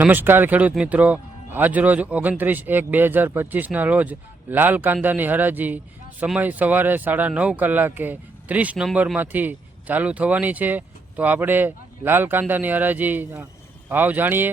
નમસ્કાર ખેડૂત મિત્રો. આજરોજ ઓગણત્રીસ એક બે હજાર પચીસના રોજ લાલ કાંદાની હરાજી સમય સવારે સાડા નવ કલાકે ત્રીસ નંબરમાંથી ચાલુ થવાની છે. તો આપણે લાલ કાંદાની હરાજીના ભાવ જાણીએ.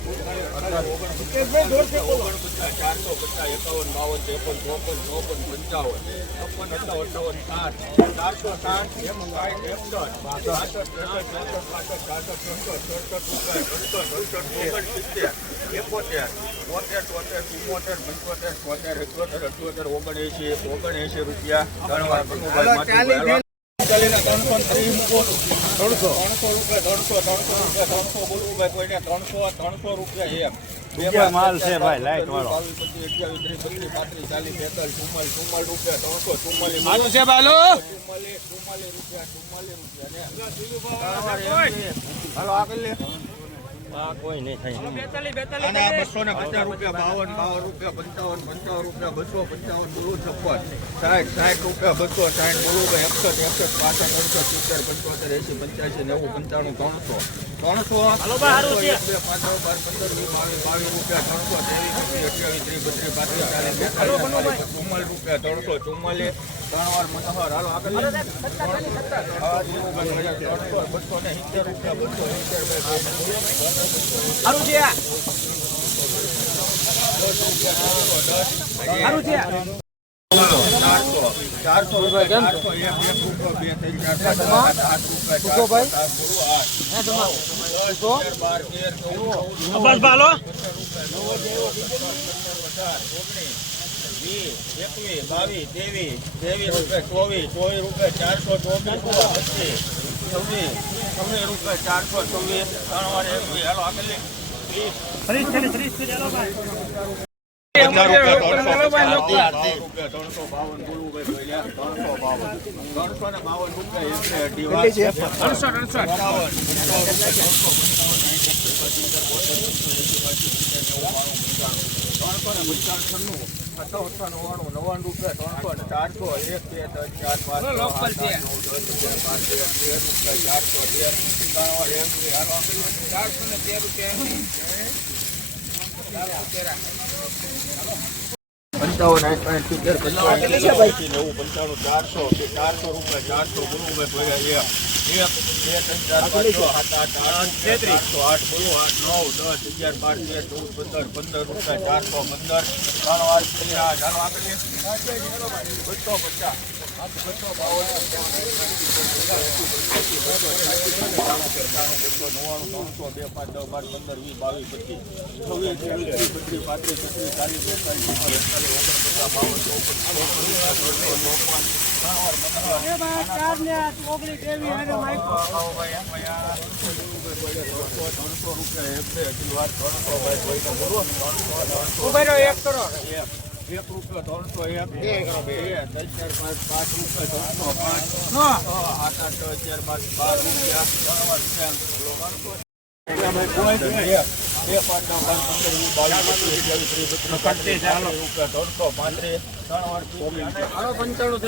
ચારસો પચાસ એકાવન બાવન ત્રેપન ચોપન ચોપન પંચાવન છપ્પન અઠાવન અઠાવન સાઠ ચારસો સાઠ એક સાઠ એકસઠ બાસઠ ત્રેસઠ ચોસઠ પાસઠ છાસઠ સડસઠ ઓગણ સિત્તેર એકોતેર બોતેર તોતેર ચુમ્મોતેર પંચોતેર છોતેર અઠ્યોતેર અઠ્યોતેર ઓગણએંશી ઓગણએંશી રૂપિયા ધન્યવાદ કનુભાઈ ચાલીને ત્રણસો ત્રીસ મૂકો ત્રણસો ત્રણસો રૂપિયા ત્રણસો ત્રણસો રૂપિયા ત્રણસો બોલવું ભાઈ કોઈને ત્રણસો ત્રણસો રૂપિયા એમ બે માલ છે ભાઈ, લાઈટ વાળો. મારું છે બાલો ચુમ્માલીસ, ચુમ્માલીસ રૂપિયા, ચુમ્માલીસ રૂપિયા હાલો આગળ લે. કોઈ નહીં થાય. અને બસો ને પચાસ રૂપિયા બાવન બાવન રૂપિયા પંચાવન પંચાવન રૂપિયા બસો પંચાવન બોલું છપ્પન સાઠ સાઠ રૂપિયા બસો સાઠ બોલું ભાઈ એકસઠ એકસઠ પાસઠ અડસઠ સિત્તેર પંચોતેર એસી પંચ્યાસી નેવું પંચાણું ત્રણસો. ત્રણસો એક, પાંચ, બાર પંદર બાવીસ બાવીસ રૂપિયા ત્રણસો ત્રેવીસ અઠ્યાવીસ ત્રીસ બત્રીસ પાંત્રીસ ચાલીસ બેતાલીસ ચુમ્માલીસ ચુમ્માલીસ રૂપિયા ત્રણસો ચુમ્માલીસ. ચારસો રૂપિયા ચારસો એક એક રૂપિયો બે ત્રણ ચાર પાંચ આઠ રૂપિયા અગિયાર બાર તેર ચૌદ બસ બાલો વીસ એકવીસ બાવીસ ત્રેવીસ ત્રેવીસ ચોવીસ ચોવીસ રૂપિયા ચારસો ચોવીસ ચારસો ચોવીસ ત્રણ વાર એકવીસ હાલો આગળ ત્રણસો બાવન રૂપિયા ત્રણસો અઠાવસો નવ્વાણું નવ્વાણું રૂપિયા ત્રણસો ચારસો એક બે ચાર પાંચ તેર તેર રૂપિયા ચારસો તેર ત્રણ એક બે ચારસો ને તેર રૂપિયા પંચાવન આઠ પાંચ ચારસો ચારસો રૂપિયા બોલવું ભાઈ કોઈ ત્રણ ચારસો પંદર ત્રણ વાર પચાસ ચાલો બસો પચાસ બસો નવ્વાણું ત્રણસો બે પાંચ દસ બાર પંદર વીસ બાવીસ પચીસ છવ્વીસ ત્રેવીસ પાંત્રીસ છત્રીસ ચાલીસ બેતાલીસ ચુમ્માલીસ એક ઓગણપચાસ બાવન ચોપન ચોપન ચોપન ત્રણસો રૂપિયા એક બે ચાર પાંચ ત્રણસો રૂપિયા ત્રણ વર્ષ ત્રણસો રૂપિયો બે પાંચ રૂપિયા ત્રણસો રૂપિયા રૂપિયા પાંત્રીસ રૂપિયા ત્રણ ચોવીસ પંચાણું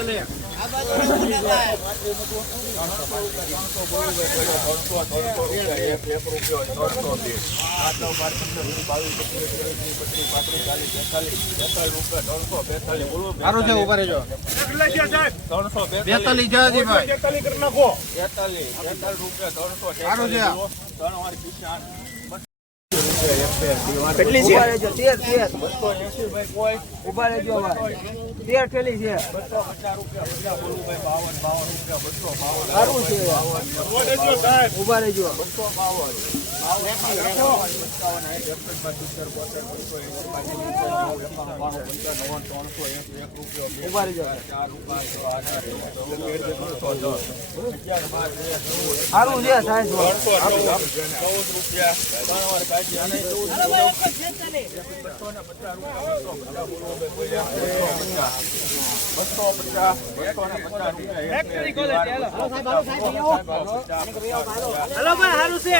રહેજો. ત્રણસો બેતાલીસ જવાજી ભાઈ. તેતાલીસ તેતાલીસ રૂપિયા ત્રણસો ત્રણ વાર કેટલી છે? તેર તેર. બસો એસી ભાઈ કોઈ. ઊભા રહેજો તેર થેલી છે. બસો પચાસ રૂપિયા બાવન બાવન રૂપિયા બસો બાવન. સારું છે. ઊભા રહેજો. બસો બાવન. સારું છે સાહેબ. ચૌદ રૂપિયા બસો ને પચાસ રૂપિયા બસો ભાઈ સારું પચાસ હલો ભાઈ હારું છે.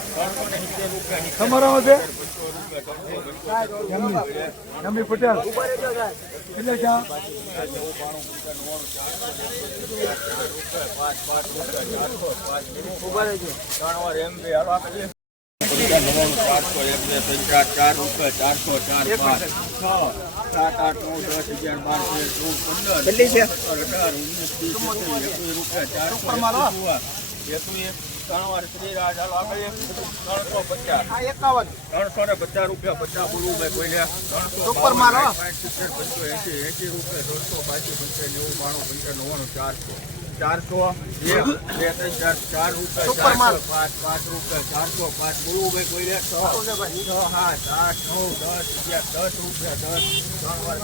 ત્રણસો માટે ત્રણસો ને એસી ત્રણ વાર ત્રણ વાર એમની આને કેવી હલો ભાઈ છેતાલીસ તમારામાં છે એમની પટેલ એક બે ત્રણ ચાર ચાર રૂપિયા ચારસો ચાર પાંચ છ સાત આઠ નવ દસ અગિયાર બાર તેર ચૌદ પંદર અઢાર ઓગણીસ ત્રીસ એકવીસ રૂપિયા ચારસો એકવીસ ત્રણ વાર શ્રી રાજ હાલો ત્રણસો પચાસ. ને પચાસ રૂપિયા પચાસ બોલવું ભાઈ કોઈને ત્રણસો મારો. પંચો એસી એસી રૂપિયા દોઢસો પાછી પંચે નેવું બાણું પંચે નવ્વાણું ચારસો. ચારસો બે ત્રણ ચાર ચાર રૂપિયા ચારસો પાંચ પાંચ રૂપિયા ચારસો પાંચ બોલવું ભાઈ કોઈને છ છ સાત આઠ નવ દસ અગિયાર દસ રૂપિયા દસ ત્રણ વાર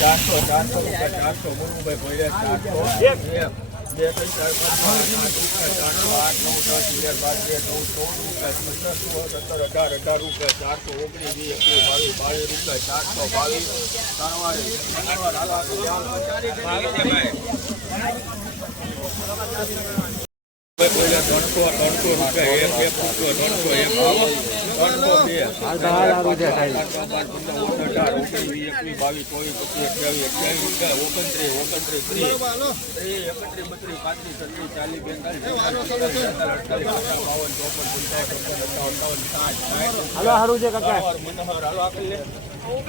ચારસો ચારસો રૂપિયા ચારસો બોલવું ભાઈ કોઈને ચારસો એક બે ત્રણ ચાર પાંચ સત્તર અઢાર અઢાર રૂપિયા ચારસો ઓગણીસ વીસ એકવીસ બાવીસ બાવીસ રૂપિયા ચારસો બાવીસ ત્રણ વાર ત્રણસો ત્રણસો રૂપિયા એક એક રૂપિયો ત્રણસો એક ત્રણસો બે અઢાર ઓગણીસ વીસ એકવીસ બાવીસ ચોવીસ પચીસ અઠ્યાવીસ અઠ્યાવીસ રૂપિયા ઓગણત્રીસ ઓગણત્રીસ ત્રીસ ત્રીસ એકત્રીસ બત્રીસ પાંત્રીસ છત્રીસ ચાલીસ બેતાલીસ અડતાલીસ, બાવન ચોપન પંચાવન અઠાવન અઠાવન સાઠ સાઠ હલો હારું છે કાકા ત્રણ હાલો આપી લે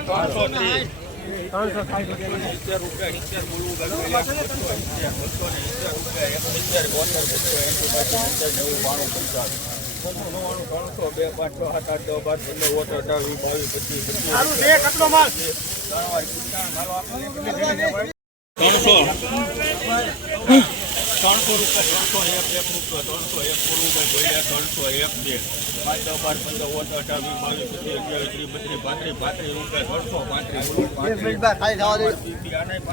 ત્રણસો ત્રીસ સિત્તેર રૂપિયા સિત્તેર બોલવું ગયું સિત્તેર સિત્તેર બોતેર બસો એંસી બાસી સિત્તેર નેવું બાણું પંચાવન નવ્વાણું ત્રણસો બે પાંચ છ સાત આઠ દસ બાર પંદર અઢાર વીસ બાવીસ પચીસ પચીસ. ત્રણસો. ત્રણસો રૂપિયા ત્રણસો એક એક રૂપિયો ત્રણસો એક પૂરું ભાઈ ત્રણસો એક બે પાંચ દસ બાર પંદર ઓતર અઢાર વીસ બાવીસ પચીસ અગિયાર ત્રીસ બત્રીસ પાંત્રીસ પાંત્રીસ રૂપિયા ત્રણસો પાંત્રીસ. પાંત્રીસ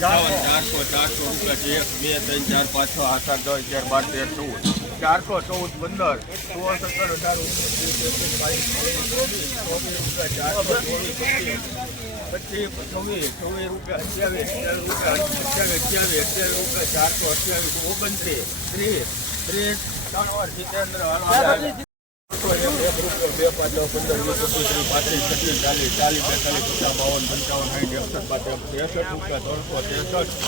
ચારસો ચારસો રૂપિયા એક બે ત્રણ ચાર પાંચ આઠ આઠ દસ અગિયાર બાર તેર ચૌદ ચારસો ચૌદ પંદર સોળ સત્તર અઢાર પચીસ છવ્વીસ છવ્વીસ રૂપિયા અઠ્યાવીસ અઠ્યાવીસ રૂપિયા અઠ્યાવીસ રૂપિયા ચારસો અઠ્યાવીસ ઓગણત્રીસ ત્રીસ ત્રીસ ત્રણ વાર રૂપિયો બે પાંચ પંદર વીસ પચીસ પાંત્રીસ છત્રીસ ચાલીસ ચાલીસ બેતાલીસ પચાસ બાવન પંચાવન સાઠ એકસઠ બાસઠ ત્રેસઠ રૂપિયા ત્રણસો ત્રેસઠ બારસો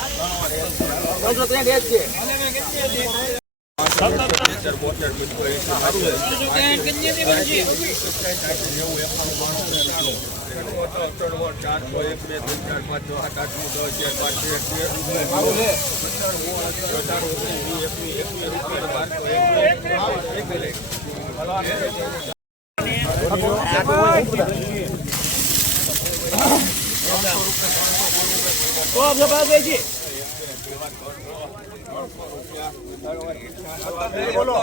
એક બોલો.